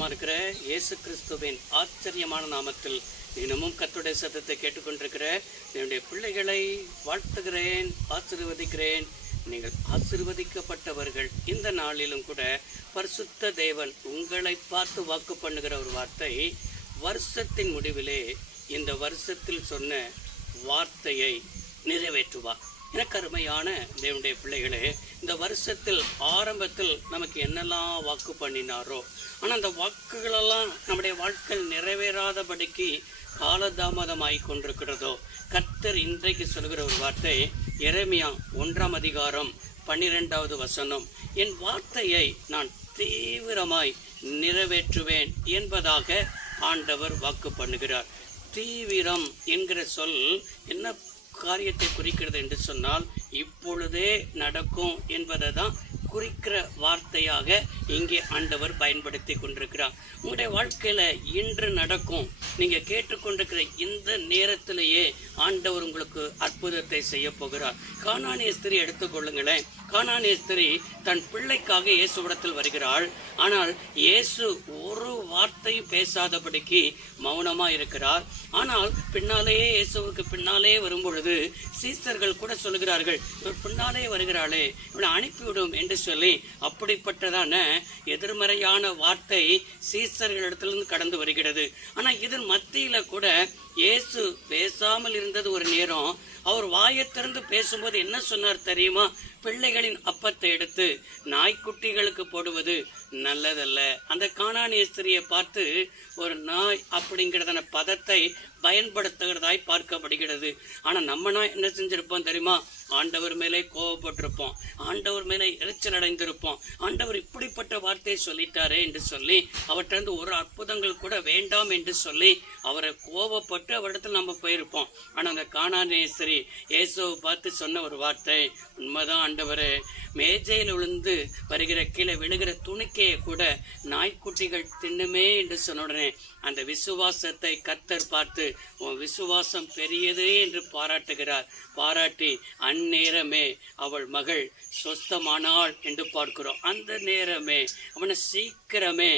ஆசீர்வாதமாக இருக்கிற இயேசு கிறிஸ்துவின் ஆச்சரியமான நாமத்தில் தினமும் கர்த்தருடைய சத்தத்தை கேட்டுக்கொண்டிருக்கிற என்னுடைய பிள்ளைகளை வாழ்த்துகிறேன், ஆசீர்வதிக்கிறேன். நீங்கள் ஆசீர்வதிக்கப்பட்டவர்கள். இந்த நாளிலும் கூட பரிசுத்த தேவன் உங்களை பார்த்து வாக்கு பண்ணுகிற ஒரு வார்த்தை, வருஷத்தின் முடிவிலே இந்த வருஷத்தில் சொன்ன வார்த்தையை நிறைவேற்றுவார். எனக்கு அருமையான தேவனுடைய பிள்ளைகளே, இந்த வருஷத்தில் ஆரம்பத்தில் நமக்கு என்னெல்லாம் வாக்கு பண்ணினாரோ, ஆனால் அந்த வாக்குகளெல்லாம் நம்முடைய வாழ்க்கையில் நிறைவேறாதபடிக்கு காலதாமதமாகி கொண்டிருக்கிறதோ, கர்த்தர் இன்றைக்கு சொல்கிற ஒரு வார்த்தை, எரேமியா 1ஆம் அதிகாரம் 12வது வசனம், என் வார்த்தையை நான் தீவிரமாய் நிறைவேற்றுவேன் என்பதாக ஆண்டவர் வாக்கு பண்ணுகிறார். தீவிரம் என்கிற சொல் என்ன காரியத்தை குறிக்கிறது என்று சொன்னால், இப்பொழுதே நடக்கும் என்பதை தான் குறிக்கிற வார்த்தையாக இங்கே ஆண்டவர் பயன்படுத்தி கொண்டிருக்கிறார். உங்களுடைய வாழ்க்கையில இன்று நடக்கும், நீங்க கேட்டுக்கொண்டிருக்கிற இந்த நேரத்திலேயே ஆண்டவர் உங்களுக்கு அற்புதத்தை செய்ய போகிறார். கானானிய ஸ்திரீ எடுத்துக்கொள்ளுங்களேன். கானானிய ஸ்திரீ தன் பிள்ளைக்காக இயேசுவிடத்தில் வருகிறாள். ஆனால் இயேசு ஒரு வார்த்தையும் பேசாதபடிக்கு மௌனமா இருக்கிறார். ஆனால் பின்னாலேயே இயேசுவுக்கு பின்னாலே வரும்பொழுது சீசர்கள் கூட சொல்கிறார்கள், இவர் பின்னாலே வருகிறாளே, இவனை அனுப்பிவிடும் என்று சொல்லி அப்படிப்பட்டதான எதிர்மறையான வார்த்தை சீசர்களிடத்திலிருந்து கடந்து வருகிறது. ஆனா இதன் மத்தியில கூட இயேசு பேசாமல் இருந்தது ஒரு நேரம். அவர் வாயை திறந்து பேசும்போது என்ன சொன்னார் தெரியுமா? பிள்ளைகளின் அப்பத்தை எடுத்து நாய்க்குட்டிகளுக்கு போடுவது நல்லதல்ல. அந்த கானானிய ஸ்திரியை பார்த்து ஒரு நாய் அப்படிங்கிறதான பதத்தை பயன்படுத்துகிறதாய் பார்க்கப்படுகிறது. ஆனா நம்ம நாய் என்ன செஞ்சிருப்போம் தெரியுமா? ஆண்டவர் மேலே கோபப்பட்டிருப்போம், ஆண்டவர் மேலே எரிச்சல் அடைந்திருப்போம். ஆண்டவர் இப்படிப்பட்ட வார்த்தையை சொல்லிட்டாரே என்று சொல்லி அவற்றிலிருந்து ஒரு அற்புதங்கள் கூட வேண்டாம் என்று சொல்லி அவரை கோபப்பட்டு அவரிடத்தில் நம்ம போயிருப்போம். ஆனா அந்த கானானிய ஸ்திரீ இயேசுவை பார்த்து சொன்ன ஒரு வார்த்தை, உண்மைதான் ஆண்டவரே, மேஜையில் விழுந்து வருகிற கீழே விழுகிற துணிக்கையை கூட நாய்க்குட்டிகள் தின்னுமே என்று சொன்ன உடனே அந்த விசுவாசத்தை கர்த்தர் பார்த்து, உன் விசுவாசம் பெரியது என்று பாராட்டுகிறார். பாராட்டி அந்நேரமே அவள் மகள் சொஸ்தமானாள் என்று பார்க்கிறோம். அந்த நேரமே, அவனை சீக்கிரமே,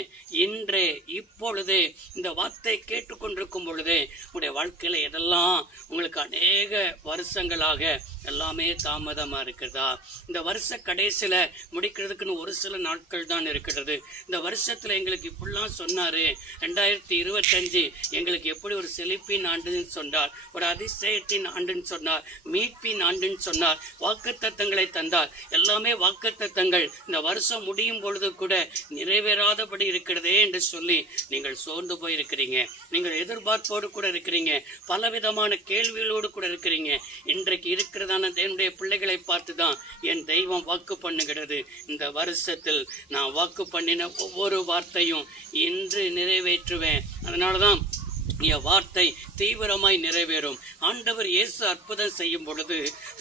இன்றே, இப்பொழுதே, இந்த வார்த்தை கேட்டுக்கொண்டிருக்கும் பொழுதே உங்களுடைய வாழ்க்கையில எதெல்லாம் உங்களுக்கு அநேக வருஷங்களாக எல்லாமே தாமதமா இருக்கிறதா? இந்த வருஷ கடைசியில முடிக்கிறதுக்குன்னு ஒரு சில நாட்கள் தான் இருக்கிறது. இந்த வருஷத்துல எங்களுக்கு இப்படிலாம் சொன்னாரு, 2025 எங்களுக்கு எப்படி ஒரு செழிப்பின் ஆண்டுன்னு சொன்னார், ஒரு அதிசயத்தின் ஆண்டுன்னு சொன்னார், மீட்பின் ஆண்டுன்னு சொன்னார், வாக்குத்தத்தங்களை தந்தார். எல்லாமே வாக்குத்தத்தங்கள் இந்த வருஷம் முடியும் பொழுது கூட நிறைவேறாதபடி இருக்கிறதே என்று சொல்லி நீங்கள் சோர்ந்து போயிருக்கிறீங்க. நீங்கள் எதிர்பார்ப்போடு கூட இருக்கிறீங்க, பலவிதமான கேள்விகளோடு கூட இருக்கிறீங்க. இன்றைக்கு இருக்கிறதான தேவனுடைய பிள்ளைகளை பார்த்துதான் என் தெய்வம் வாக்கு பண்ணுகிறது. இந்த வருஷத்தில் நான் வாக்கு பண்ணின ஒவ்வொரு வார்த்தையும் இன்று நிறைவேற்றுவேன். அதனாலதான் என் வார்த்தை தீவிரமாய் நிறைவேறும். ஆண்டவர் இயேசு அற்புதம் செய்யும் பொழுது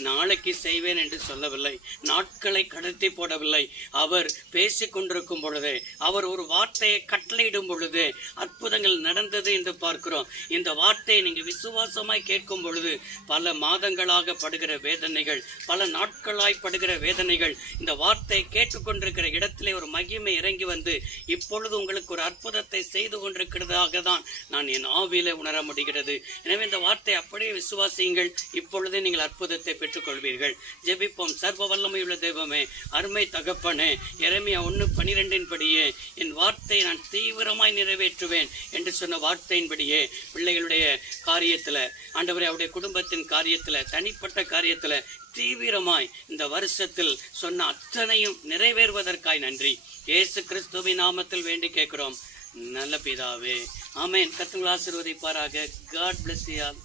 நாளைக்கு செய்வேன் என்று சொல்லவில்லை, நாட்களை கடத்தி போடவில்லை. அவர் பேசிக் கொண்டிருக்கும் பொழுது, அவர் ஒரு வார்த்தையை கட்டளையிடும் பொழுது அற்புதங்கள் நடந்தது என்று பார்க்கிறோம். இந்த வார்த்தையை நீங்க விசுவாசமாய் கேட்கும் பொழுது பல மாதங்களாக படுகிற வேதனைகள், பல நாட்களாய் படுகிற வேதனைகள், இந்த வார்த்தையை கேட்டுக்கொண்டிருக்கிற இடத்திலே ஒரு மகிமை இறங்கி வந்து இப்பொழுது உங்களுக்கு ஒரு அற்புதத்தை செய்து கொண்டிருக்கிறதாக தான் நான் என் ஆவியில உணர முடிகிறது. எனவே இந்த வார்த்தை அப்படியே விசுவாசியுங்கள். இப்பொழுதே நீங்கள் அற்புதத்தை பெற்றுக் கொள்வீர்கள். ஜெபிப்போம். சர்வ வல்லமையுள்ள தெய்வமே, அருமை தகப்பனே, எரேமியா 1:12 படியே என் வார்த்தையை நான் தீவிரமாய் நிறைவேற்றுவேன் என்று சொன்ன வார்த்தையின்படியே பிள்ளைகளுடைய காரியத்துல, ஆண்டவரே, அவருடைய குடும்பத்தின் காரியத்துல, தனிப்பட்ட காரியத்துல தீவிரமாய் இந்த வருஷத்தில் சொன்ன அத்தனையும் நிறைவேறுவதற்காய் நன்றி. இயேசு கிறிஸ்துவின் நாமத்தில் வேண்டி கேட்கிறோம் நல்ல பிதாவே, ஆமென். கர்த்தர் ஆசீர்வதிப்பாராக. God bless you all.